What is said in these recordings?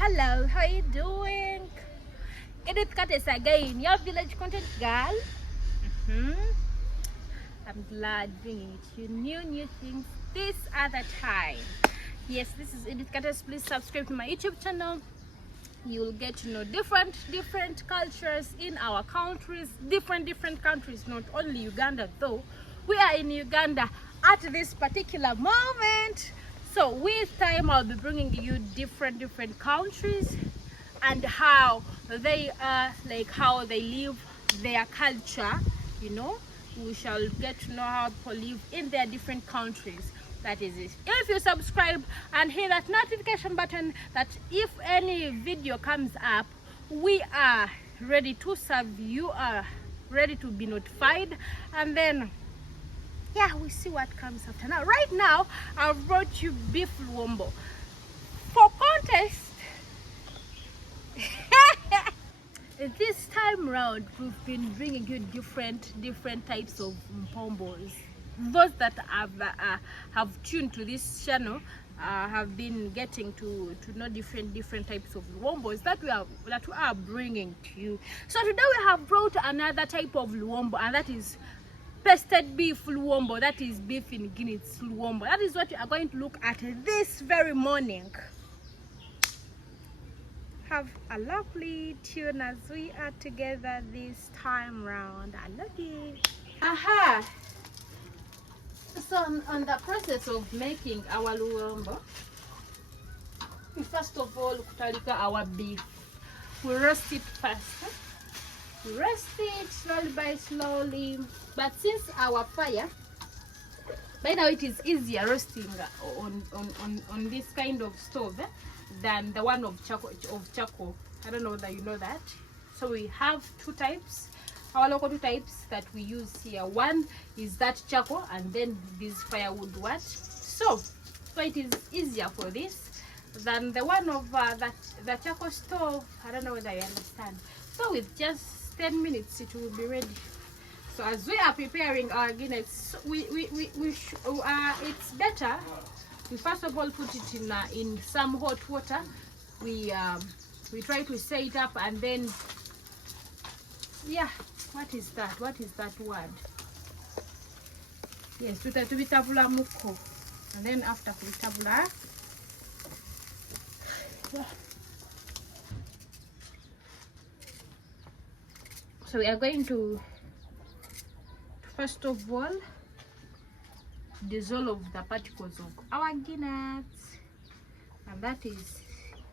Hello, how are you doing? Edith Curtis again, your village content girl. I'm glad bringing it to you new things this other time. Yes, this is Edith Curtis. Please subscribe to my YouTube channel. You will get to know different cultures in our countries, different countries, not only Uganda though. We are in Uganda at this particular moment. So with time I'll be bringing you different countries and how they are, like how they live, their culture, you know. We shall get to know how people live in their different countries. That is it. If you subscribe and hit that notification button, that if any video comes up, we are ready to serve. You are ready to be notified, and then yeah, we see what comes after. Now right now I've brought you beef luwombo for contest. This time round we've been bringing you different types of mpombos. Those that have tuned to this channel have been getting to know different types of luwombos that we are bringing to you. So today we have brought another type of luwombo, and that is pested beef luwombo. That is beef in Guinea's luwombo. That is what we are going to look at this very morning. Have a lovely tune as we are together this time round. I love you. Aha! So on the process of making our luwombo, we first of all kutalika our beef. We roast it first. We roast it slowly by slowly. But since our fire, by now it is easier roasting on this kind of stove than the one of charcoal. I don't know whether you know that. So we have two types, our local two types that we use here. One is that charcoal, and then this firewood what. So it is easier for this than the one of the charcoal stove. I don't know whether you understand. So with just 10 minutes it will be ready. So as we are preparing our Guinness, it's better we first of all put it in some hot water. We try to set it up, and then yeah, what is that word? Yes, tutabitabula muko, and then after kubitabula, yeah. So we are going to first of all dissolve the particles of our Guinness, and that is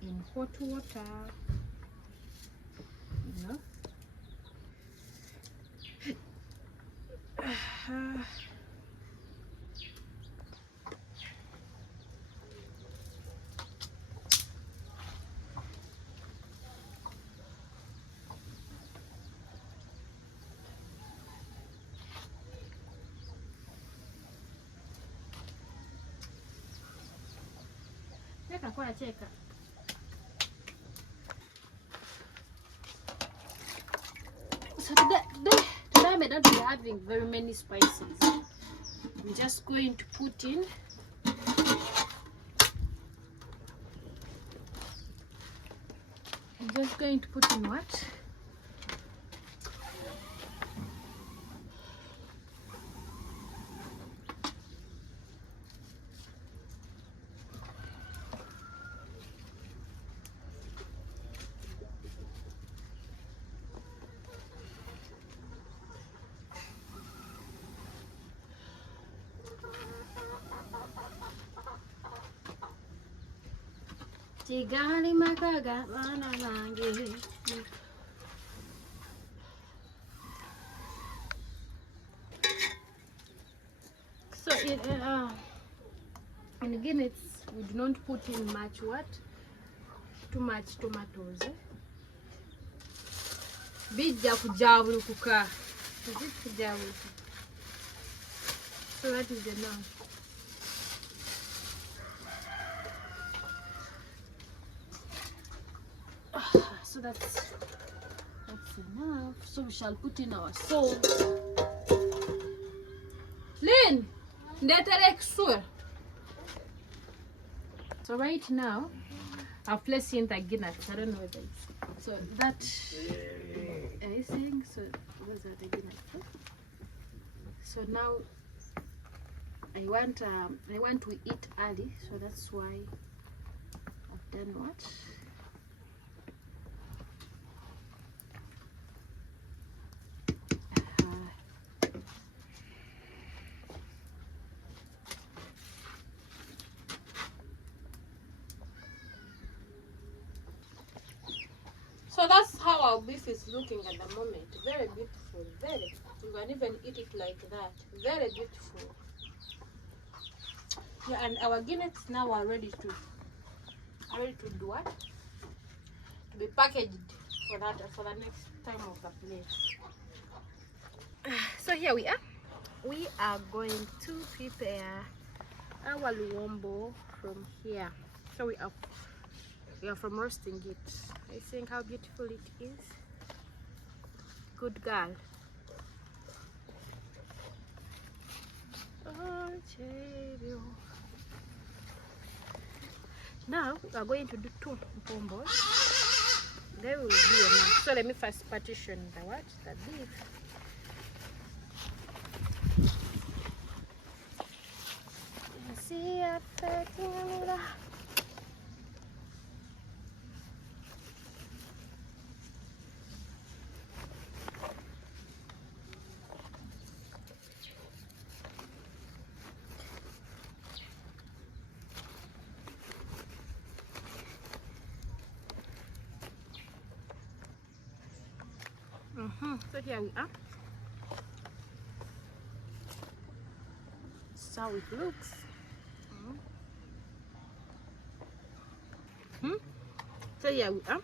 in hot water, you know. Cheka. So today I'm not having very many spices. I'm just going to put in what? Tigali makaga mana langi. So and again, we do not put in much too much tomatoes. Bija kujabulukuka. So that is enough. So that's enough. So we shall put in our salt. Lynn, So right now, I've placed in the groundnut. I don't know whether it's so that are you seeing? So those are the groundnut. So now I want to eat early, so that's why I've done what. So that's how our beef is looking at the moment. Very beautiful, very. You can even eat it like that. Very beautiful. Yeah, and our guineas now are ready to do what? To be packaged for the next time of the play. So here we are. We are going to prepare our luwombo from here. So we are from roasting it. I think how beautiful it is. Good girl. Oh, now we are going to do 2 bombos. They will be enough. So let me first partition the beef. See, so here we are. That's how it looks. So here we are.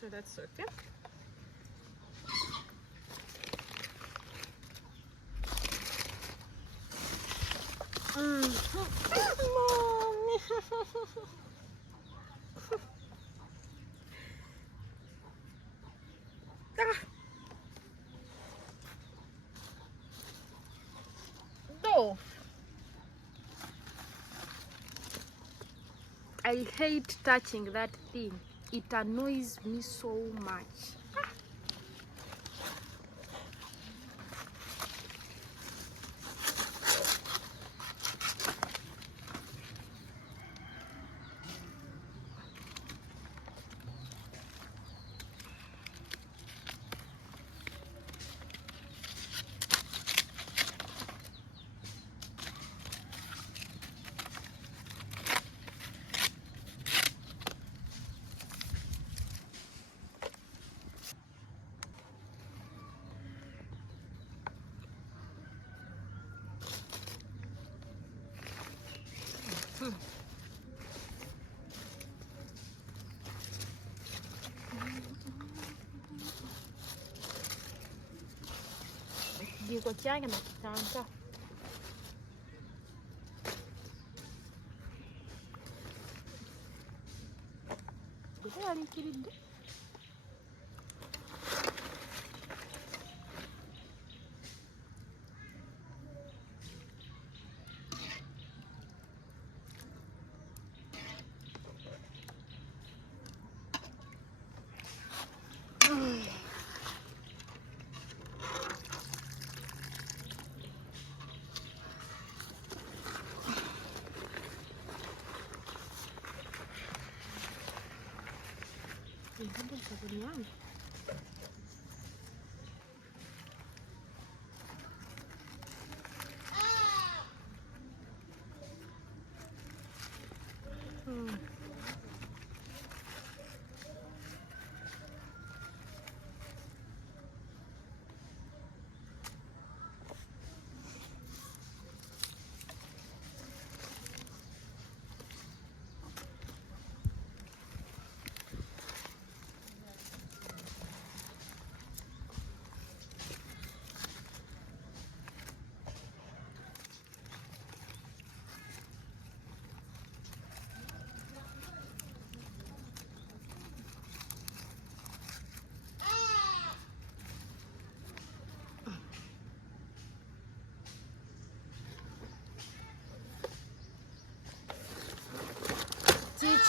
So that's okay. No, I hate touching that thing. It annoys me so much. Kijiko change na kitanga.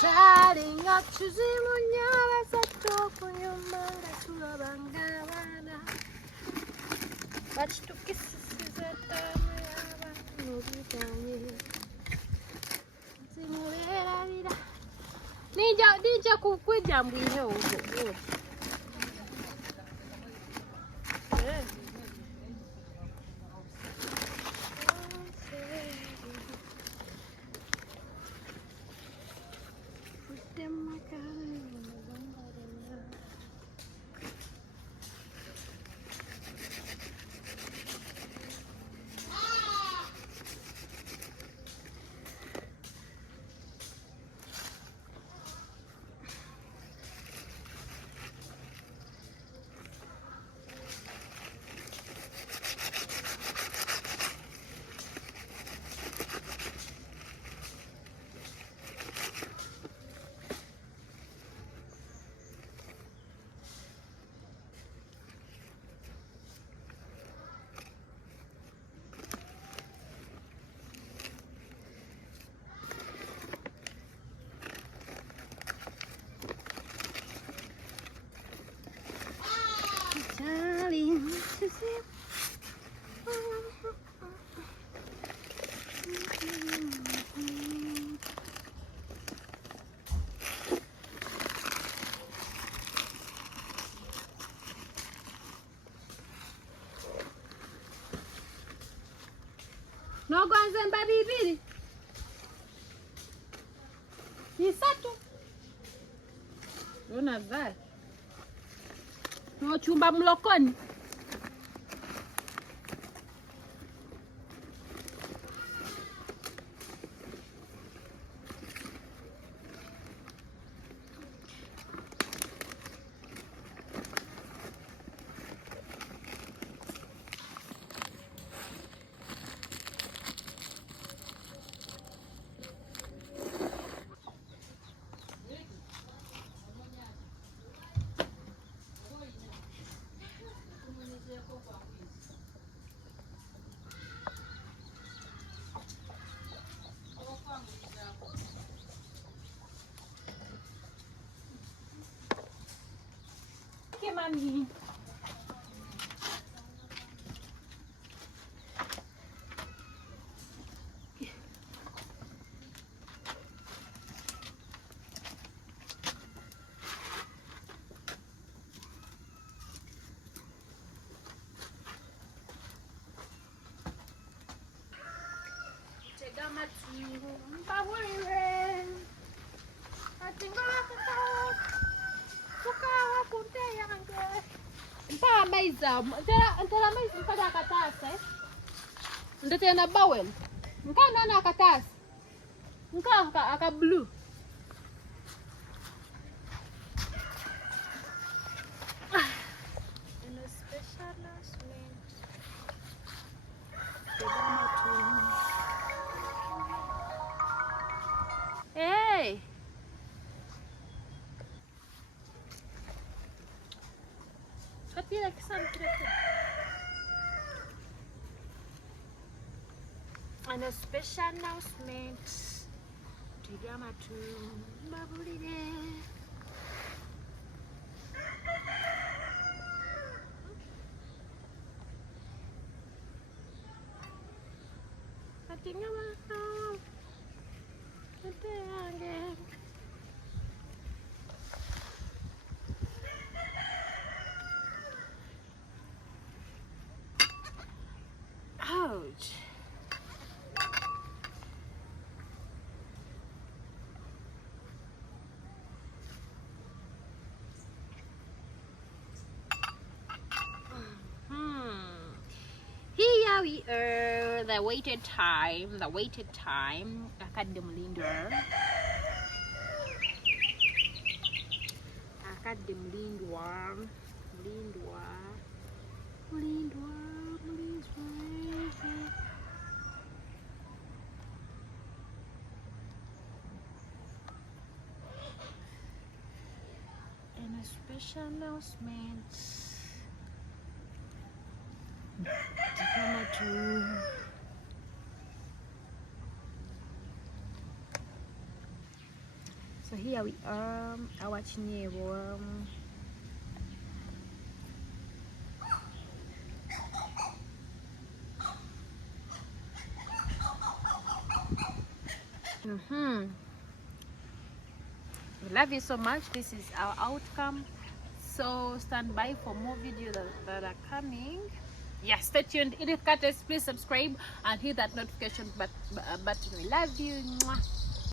Chalinga tuzimunyala sato kunyumanga tulabangabana bachitukisiza tamu yaba nobitanye zimuleralira nija kukwijambwire obwo Nogwanze mba bibiri bisatu unavaa nochumba mlokoni mami. Ntela maiza mpaka akatasa ndete na bawel nkana na akatasa nka aka blue and a special announcement hey Katira kisan and a special announcement to Gama to Mabulide. I think I'm ouch. Here we are, the waited time, akadimlindwa and a special announcement to come to So here we are, our chinyebo. We love you so much. This is our outcome. So stand by for more videos that are coming. Yeah, stay tuned. Edith Curtis, please subscribe and hit that notification button. We love you. Mwah.